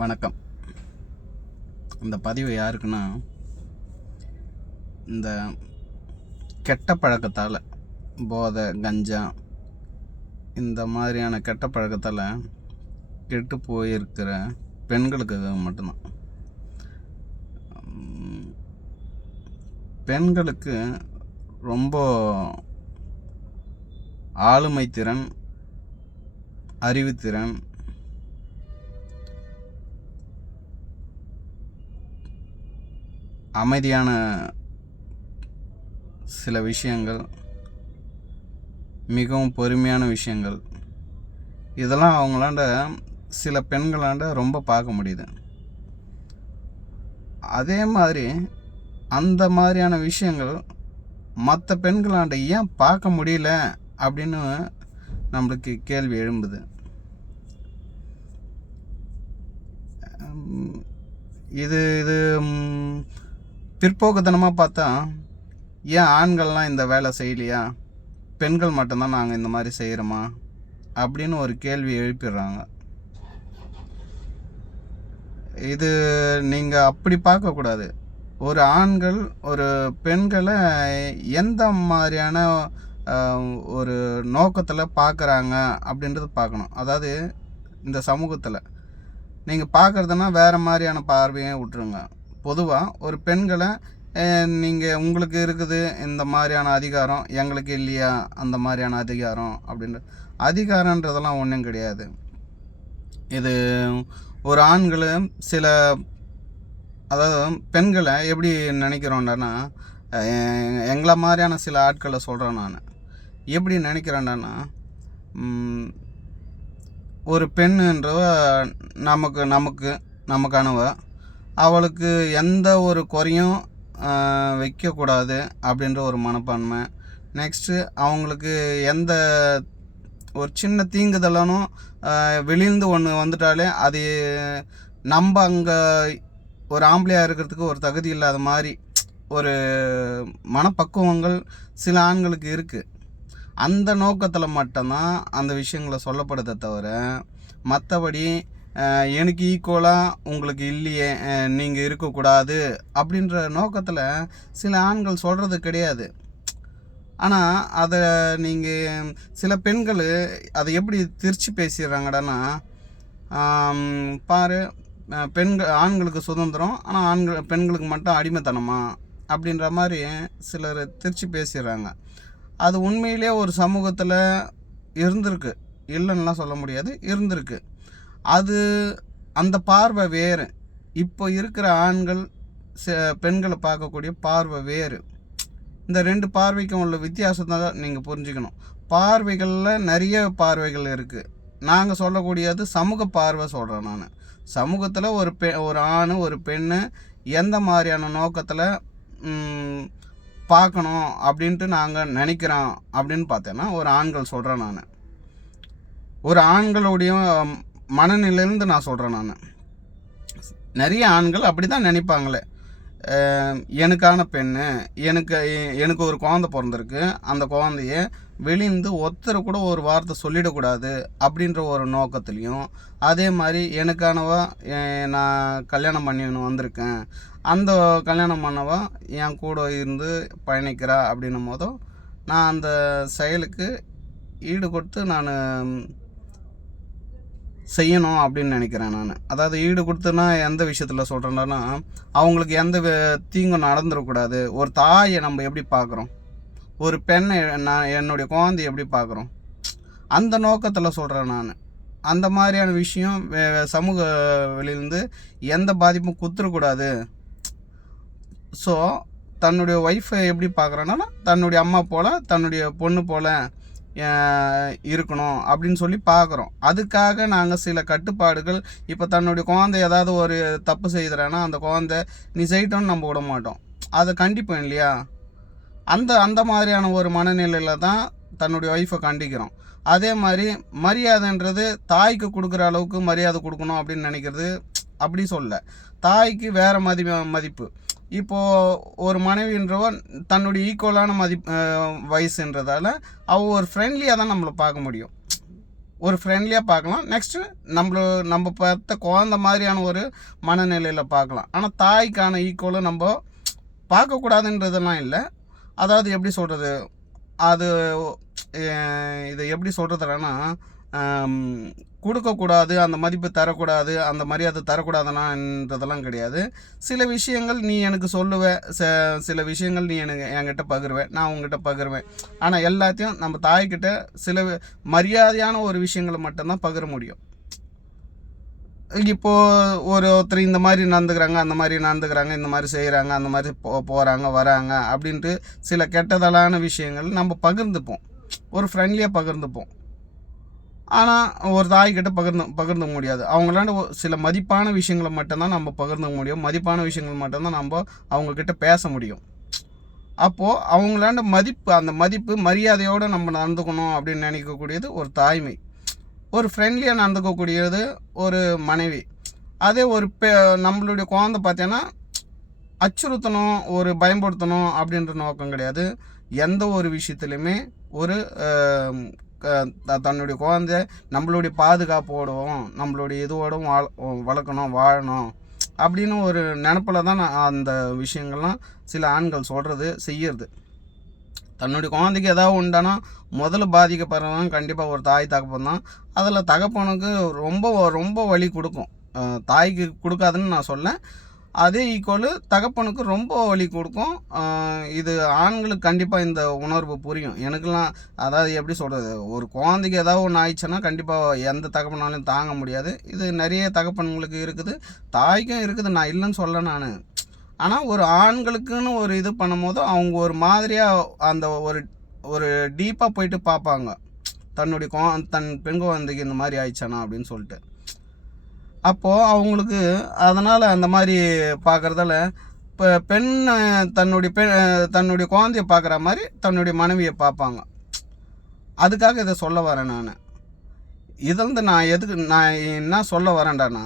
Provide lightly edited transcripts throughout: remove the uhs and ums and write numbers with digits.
வணக்கம். இந்த பதிவு யாருக்குன்னா, இந்த கெட்ட பழக்கத்தால், போதை, கஞ்சா இந்த மாதிரியான கெட்ட பழக்கத்தால் கெட்டு போயிருக்கிற பெண்களுக்கு மட்டும்தான். பெண்களுக்கு ரொம்ப ஆளுமை திறன், அறிவுத்திறன், அமைதியான சில விஷயங்கள், மிகவும் பொறுமையான விஷயங்கள், இதெல்லாம் அவங்களாண்ட சில பெண்களாண்ட ரொம்ப பார்க்க முடியுது. அதே மாதிரி அந்த மாதிரியான விஷயங்கள் மற்ற பெண்களாண்ட ஏன் பார்க்க முடியல அப்படின்னு நம்மளுக்கு கேள்வி எழும்புது. இது இது பிற்போக்குத்தனமாக பார்த்தா, ஏன் ஆண்கள்லாம் இந்த வேலை செய்யலையா, பெண்கள் மட்டும்தான் நாங்கள் இந்த மாதிரி செய்கிறோமா அப்படின்னு ஒரு கேள்வி எழுப்பிடுறாங்க. இது நீங்கள் அப்படி பார்க்கக்கூடாது. ஒரு ஆண்கள் ஒரு பெண்களை எந்த மாதிரியான ஒரு நோக்கத்தில் பார்க்குறாங்க அப்படின்றது பார்க்கணும். அதாவது இந்த சமூகத்தில் நீங்கள் பார்க்குறதுனா வேறு மாதிரியான பார்வையை விட்டுருங்க. பொதுவாக ஒரு பெண்களை நீங்கள் உங்களுக்கு இருக்குது இந்த மாதிரியான அதிகாரம், எங்களுக்கு இல்லையா அந்த மாதிரியான அதிகாரம் அப்படின்ற அதிகாரன்றதெல்லாம் ஒன்றும் கிடையாது. இது ஒரு ஆண்களும் சில, அதாவது பெண்களை எப்படி நினைக்கிறோன்னா, எங்களை மாதிரியான சில ஆட்களை சொல்கிறேன் நான். எப்படி நினைக்கிறேன்டான்னா, ஒரு பெண்ணுன்றவ நமக்கானவ, அவளுக்கு எந்த ஒரு குறையும் வைக்கக்கூடாது அப்படின்ற ஒரு மனப்பான்மை. நெக்ஸ்ட்டு அவங்களுக்கு எந்த ஒரு சின்ன தீங்குதலானும் வெளியிருந்து ஒன்று வந்துட்டாலே அது நம்ம அங்கே ஒரு ஆம்பளையாக இருக்கிறதுக்கு ஒரு தகுதி இல்லாத மாதிரி ஒரு மனப்பக்குவங்கள் சில ஆண்களுக்கு இருக்குது. அந்த நோக்கத்தில் மட்டும்தான் அந்த விஷயங்களை சொல்லப்படுதே தவிர, மற்றபடி எனக்கு ஈக்குவலாக உங்களுக்கு இல்லையே, நீங்கள் இருக்கக்கூடாது அப்படின்ற நோக்கத்தில் சில ஆண்கள் சொல்கிறது கிடையாது. ஆனால் அதை நீங்கள் சில பெண்கள் அதை எப்படி திரிச்சு பேசிடுறாங்கடான்னா, பாரு ஆண்களுக்கு சுதந்திரம், ஆனால் பெண்களுக்கு மட்டும் அடிமைத்தனமா அப்படின்ற மாதிரி சிலர் திரிச்சு பேசிடுறாங்க. அது உண்மையிலே ஒரு சமூகத்தில் இருந்திருக்கு, இல்லைன்னுலாம் சொல்ல முடியாது, இருந்திருக்கு. அது அந்த பார்வை வேறு. இப்போ இருக்கிற ஆண்கள் பெண்களை பார்க்கக்கூடிய பார்வை வேறு. இந்த ரெண்டு பார்வைக்கும் உள்ள வித்தியாசத்தை தான் நீங்கள் புரிஞ்சுக்கணும். பார்வைகளில் நிறைய பார்வைகள் இருக்குது. நாங்கள் சொல்லக்கூடியது சமூக பார்வை சொல்கிறேன் நான். சமூகத்தில் ஒரு ஆண் ஒரு பெண்ணு எந்த மாதிரியான நோக்கத்தில் பார்க்கணும் அப்படின்ட்டு நாங்கள் நினைக்கிறோம் அப்படின்னு பார்த்தேன்னா, ஒரு ஆண்கள் சொல்கிறேன் நான். ஒரு ஆண்களுடைய மனநிலையிலேருந்து நான் சொல்கிறேன் நான். நிறைய ஆண்கள் அப்படி தான் நினைப்பாங்களே, எனக்கான பெண்ணு, எனக்கு ஒரு குழந்தை பிறந்திருக்கு, அந்த குழந்தைய வெளியிருந்து ஒருத்தர் கூட ஒரு வார்த்தை சொல்லிடக்கூடாது அப்படின்ற ஒரு நோக்கத்துலேயும், அதே மாதிரி எனக்கானவா நான் கல்யாணம் பண்ணின்னு வந்திருக்கேன், அந்த கல்யாணம் பண்ணவா என் கூட இருந்து பயணிக்கிறா அப்படின்னும் போதும் நான் அந்த செயலுக்கு ஈடு கொடுத்து நான் செய்யணும் அப்படின்னு நினைக்கிறேன் நான். அதாவது ஈடு கொடுத்துனா எந்த விஷயத்தில் சொல்கிறேன்னா, அவங்களுக்கு எந்த தீங்கும் நடந்துடக்கூடாது. ஒரு தாயை நம்ம எப்படி பார்க்குறோம், ஒரு பெண்ணை என்னுடைய குழந்தைய எப்படி பார்க்குறோம், அந்த நோக்கத்தில் சொல்கிறேன் நான். அந்த மாதிரியான விஷயம் சமூக வெளியிலேருந்து எந்த பாதிப்பும் குத்துறக்கூடாது. ஸோ தன்னுடைய ஒய்ஃபை எப்படி பார்க்குறேன்னா, தன்னுடைய அம்மா போல், தன்னுடைய பொண்ணு போல் இருக்கணும் அப்படின்னு சொல்லி பார்க்குறோம். அதுக்காக நாங்கள் சில கட்டுப்பாடுகள், இப்போ தன்னுடைய குழந்தை ஏதாவது ஒரு தப்பு செய்கிறேன்னா, அந்த குழந்தை நீ செய்யட்டோன்னு நம்ம விட மாட்டோம், அதை கண்டிப்போம் இல்லையா. அந்த மாதிரியான ஒரு மனநிலையில் தான் தன்னுடைய ஒய்ஃபை கண்டிக்கிறோம். அதே மாதிரி மரியாதைன்றது தாய்க்கு கொடுக்குற அளவுக்கு மரியாதை கொடுக்கணும் அப்படின்னு நினைக்கிறது அப்படி சொல்ல, தாய்க்கு வேறு மதிப்பு. இப்போது ஒரு மனைவின்றவன் தன்னுடைய ஈக்குவலான வயசுன்றதால அவள் ஒரு ஃப்ரெண்ட்லியாக தான் நம்மளை பார்க்க முடியும். ஒரு ஃப்ரெண்ட்லியாக பார்க்கலாம். நெக்ஸ்ட்டு நம்ம பார்த்த குழந்த மாதிரியான ஒரு மனநிலையில் பார்க்கலாம். ஆனால் தாய்க்கான ஈக்குவலும் நம்ம பார்க்கக்கூடாதுன்றதெல்லாம் இல்லை. அதாவது எப்படி சொல்கிறது, அது இதை எப்படி சொல்கிறதுனா, கொடுக்கக்கூடாது, அந்த மதிப்பு தரக்கூடாது, அந்த மரியாதை தரக்கூடாதுனான்றதெல்லாம் கிடையாது. சில விஷயங்கள் நீ எனக்கு சொல்லுவ, சில விஷயங்கள் நீ என்கிட்ட பகிர்வேன், நான் உங்ககிட்ட பகிர்வேன். ஆனால் எல்லாத்தையும் நம்ம தாய்கிட்ட சில மரியாதையான ஒரு விஷயங்களை மட்டும்தான் பகிர முடியும். இப்போது ஒருத்தர் இந்த மாதிரி நடந்துக்கிறாங்க, அந்த மாதிரி நடந்துக்கிறாங்க, இந்த மாதிரி செய்கிறாங்க, அந்த மாதிரி போகிறாங்க வராங்க அப்படின்ட்டு சில கெட்டதலான விஷயங்கள் நம்ம பகிர்ந்துப்போம், ஒரு ஃப்ரெண்ட்லியாக பகிர்ந்துப்போம். ஆனால் ஒரு தாய்கிட்ட பகிர்ந்து முடியாது. அவங்களாண்ட சில மதிப்பான விஷயங்களை மட்டும்தான் நம்ம பகிர்ந்து முடியும். மதிப்பான விஷயங்கள் மட்டும்தான் நம்ம அவங்கக்கிட்ட பேச முடியும். அப்போது அவங்களாண்ட அந்த மதிப்பு மரியாதையோடு நம்ம நடந்துக்கணும் அப்படின்னு நினைக்கக்கூடியது ஒரு தாய்மை. ஒரு ஃப்ரெண்ட்லியாக நடந்துக்கக்கூடியது ஒரு மனைவி. அதே ஒரு நம்மளுடைய குழந்தை பார்த்தீங்கன்னா அச்சுறுத்தணும், ஒரு பயன்படுத்தணும் அப்படின்ற நோக்கம் கிடையாது. எந்த ஒரு விஷயத்துலையுமே ஒரு தன்னுடைய குழந்தை நம்மளுடைய பாதுகாப்போடவும் நம்மளுடைய இதோடும் வளர்க்கணும், வாழணும் அப்படின்னு ஒரு நினப்பில் தான் அந்த விஷயங்கள்லாம் சில ஆண்கள் சொல்கிறது, செய்யறது. தன்னுடைய குழந்தைக்கு ஏதாவது உண்டானா முதல்ல பாதிக்கப்படுறவங்க கண்டிப்பாக ஒரு தாய் தகப்பன் தான். அதில் தகப்பனுக்கு ரொம்ப ரொம்ப வலி கொடுக்கும். தாய்க்கு கொடுக்காதுன்னு நான் சொல்லேன். அதே ஈக்குவலு தகப்பனுக்கு ரொம்ப வலி கொடுக்கும். இது ஆண்களுக்கு கண்டிப்பாக இந்த உணர்வு புரியும். எனக்கெல்லாம் அதாவது எப்படி சொல்கிறது, ஒரு குழந்தைக்கு ஏதாவது ஒன்று ஆயிடுச்சுன்னா கண்டிப்பாக எந்த தகப்பனாலையும் தாங்க முடியாது. இது நிறைய தகப்பன்களுக்கு இருக்குது, தாய்க்கும் இருக்குது, நான் இல்லைன்னு சொல்ல நான். ஆனால் ஒரு ஆண்களுக்குன்னு ஒரு இது பண்ணும்போது அவங்க ஒரு மாதிரியாக அந்த ஒரு டீப்பாக போயிட்டு பார்ப்பாங்க, தன் பெண் குழந்தைக்கு இந்த மாதிரி ஆயிடுச்சானா அப்படின்னு சொல்லிட்டு. அப்போது அவங்களுக்கு அதனால் அந்த மாதிரி பார்க்குறதால இப்போ தன்னுடைய குழந்தைய பார்க்குற மாதிரி தன்னுடைய மனைவியை பார்ப்பாங்க. அதுக்காக இதை சொல்ல வரேன் நான். இதை நான் என்ன சொல்ல வரேன்டானா,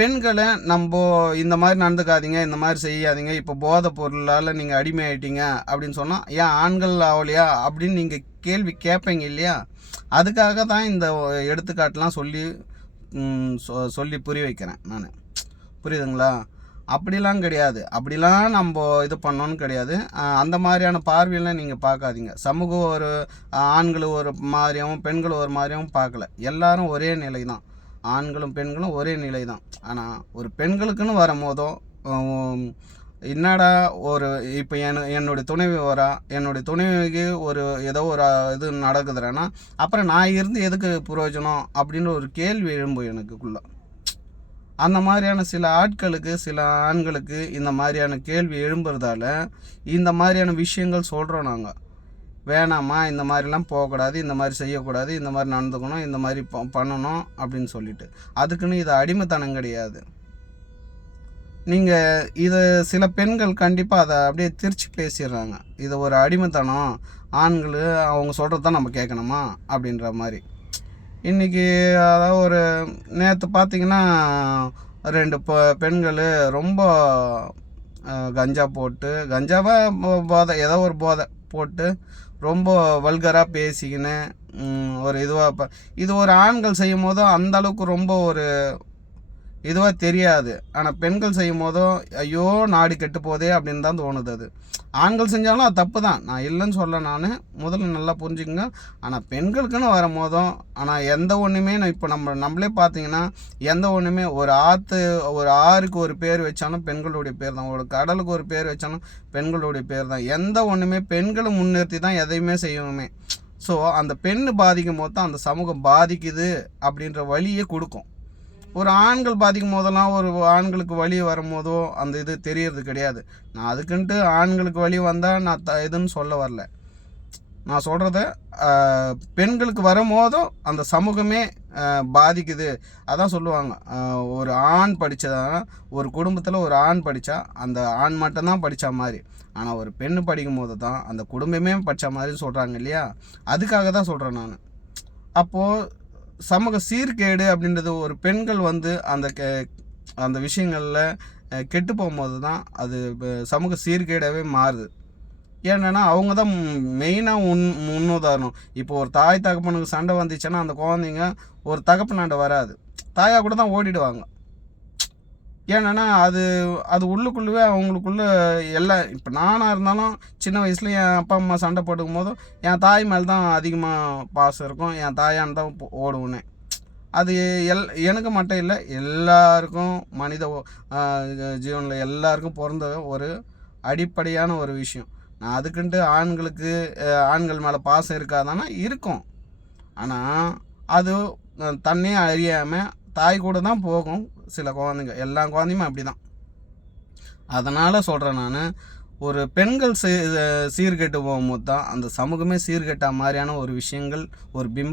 பெண்களை நம்ம இந்த மாதிரி நடந்துக்காதீங்க, இந்த மாதிரி செய்யாதீங்க, இப்போ போதை பொருளால் நீங்கள் அடிமையாயிட்டீங்க அப்படின்னு சொன்னால் ஏன் ஆண்கள் ஆகலையா அப்படின்னு நீங்கள் கேள்வி கேட்பீங்க இல்லையா? அதுக்காக தான் இந்த எடுத்துக்காட்டெலாம் சொல்லி புரிய வைக்கிறேன் நான். புரியுதுங்களா? அப்படிலாம் கிடையாது, அப்படிலாம் நம்ம இது பண்ணோன்னு கிடையாது. அந்த மாதிரியான பார்வையெல்லாம் நீங்கள் பார்க்காதீங்க. சமூகம் ஒரு ஆண்களும் ஒரு மாதிரியாகவும் பெண்களும் ஒரு மாதிரியாகவும் பார்க்கல. எல்லாரும் ஒரே நிலை தான், ஆண்களும் பெண்களும் ஒரே நிலை தான். ஆனால் ஒரு பெண்களுக்குன்னு வரும்போதோ என்னடா ஒரு இப்போ என்னுடைய துணைவி என்னுடைய துணைவிக்கு ஏதோ ஒரு இது நடக்குதுன்னா அப்புறம் நான் இருந்து எதுக்கு பிரயோஜனம் அப்படின்னு ஒரு கேள்வி எழும்பும் எனக்குள்ள. அந்த மாதிரியான சில ஆட்களுக்கு, சில ஆண்களுக்கு இந்த மாதிரியான கேள்வி எழும்புறதால இந்த மாதிரியான விஷயங்கள் சொல்கிறோம் நாங்கள். வேணாமா, இந்த மாதிரிலாம் போகக்கூடாது, இந்த மாதிரி செய்யக்கூடாது, இந்த மாதிரி நடந்துக்கணும், இந்த மாதிரி பண்ணணும் அப்படின்னு சொல்லிட்டு. அதுக்குன்னு இது அடிமைத்தனம் கிடையாது. நீங்கள் இதை சில பெண்கள் கண்டிப்பாக அதை அப்படியே திருச்சி பேசிடுறாங்க. இது ஒரு அடிமைத்தனம், ஆண்கள் அவங்க சொல்கிறது தான் நம்ம கேட்கணுமா அப்படின்ற மாதிரி. இன்றைக்கி அதாவது ஒரு நேற்று பார்த்திங்கன்னா 2 பெண்கள் ரொம்ப கஞ்சா போட்டு, கஞ்சாவா போதை, ஏதோ ஒரு போதை போட்டு ரொம்ப வல்கராக பேசிக்கின்னு ஒரு இது ஒரு ஆண்கள் செய்யும் போதும் அந்தளவுக்கு ரொம்ப ஒரு இதுவாக தெரியாது. ஆனால் பெண்கள் செய்யும் போதும் ஐயோ நாடு கெட்டு போதே அப்படின்னு தான் தோணுது. அது ஆண்கள் செஞ்சாலும் அது தப்பு தான், நான் இல்லைன்னு சொல்ல. நான் முதல்ல நல்லா புரிஞ்சுக்கங்க. ஆனால் பெண்களுக்குன்னு வரும்போதும் ஆனால் எந்த ஒன்றுமே இப்போ நம்மளே பார்த்தீங்கன்னா எந்த ஒன்றுமே ஒரு ஆறுக்கு ஒரு பேர் வச்சாலும் பெண்களுடைய பேர் தான், ஒரு கடலுக்கு ஒரு பேர் வச்சாலும் பெண்களுடைய பேர் தான். எந்த ஒன்றுமே பெண்களை முன்னிறுத்தி தான் எதையுமே செய்யணுமே. ஸோ அந்த பெண்ணு பாதிக்கும் போது தான் அந்த சமூகம் பாதிக்குது அப்படின்ற வழியே கொடுக்கும். ஒரு ஆண்கள் பாதிக்கும் போதெல்லாம் ஒரு ஆண்களுக்கு வலி வரும்போதோ அந்த இது தெரியறது கிடையாது. நான் அதுக்குன்ட்டு ஆண்களுக்கு வலி வந்தால் நான் இதுன்னு சொல்ல வரல. நான் சொல்கிறத பெண்களுக்கு வரும்போதும் அந்த சமூகமே பாதிக்குது. அதான் சொல்லுவாங்க, ஒரு ஆண் படித்தா, ஒரு குடும்பத்தில் ஒரு ஆண் படித்தா அந்த ஆண் மட்டும்தான் படித்த மாதிரி. ஆனால் ஒரு பெண்ணு படிக்கும் போது தான் அந்த குடும்பமே படித்த மாதிரி சொல்கிறாங்க இல்லையா? அதுக்காக தான் சொல்கிறேன் நான். அப்போது சமூக சீர்கேடு அப்படின்றது ஒரு பெண்கள் அந்த விஷயங்களில் கெட்டு போகும்போது தான் அது சமூக சீர்கேடாகவே மாறுது. ஏன்னா அவங்க தான் மெயினாக முன்னுதாரணம். இப்போ ஒரு தாய் தகப்பனுக்கு சண்டை வந்துச்சுன்னா அந்த குழந்தைங்க ஒரு தகப்பனாண்ட வராது, தாயாக கூட தான் ஓடிடுவாங்க. ஏன்னா அது அது உள்ளுக்குள்ளவே அவங்களுக்குள்ள எல்லாம். இப்போ நானாக இருந்தாலும் சின்ன வயசில் என் அப்பா அம்மா சண்டை போட்டுக்கும் போதும் என் தாய் மேலே தான் அதிகமாக பாசம் இருக்கும், என் தாயான் தான் ஓடுவேனே. அது எனக்கு மட்டும் இல்லை, எல்லாருக்கும் மனித ஜீவனில் எல்லாருக்கும் பிறந்த ஒரு அடிப்படையான ஒரு விஷயம். நான் அதுக்குன்ட்டு ஆண்கள் மேலே பாசம் இருக்காதானா இருக்கும். ஆனால் அது தன்னையே அறியாமல் தாய் கூட தான் போகும் சில குழந்தைங்க. எல்லா குழந்தையுமே அப்படி தான். அதனால் சொல்கிறேன் நான், ஒரு பெண்கள் சீர்கெட்டு போகும்போது தான் அந்த சமூகமே சீர்கெட்ட மாதிரியான ஒரு விஷயங்கள், ஒரு பிம்பம்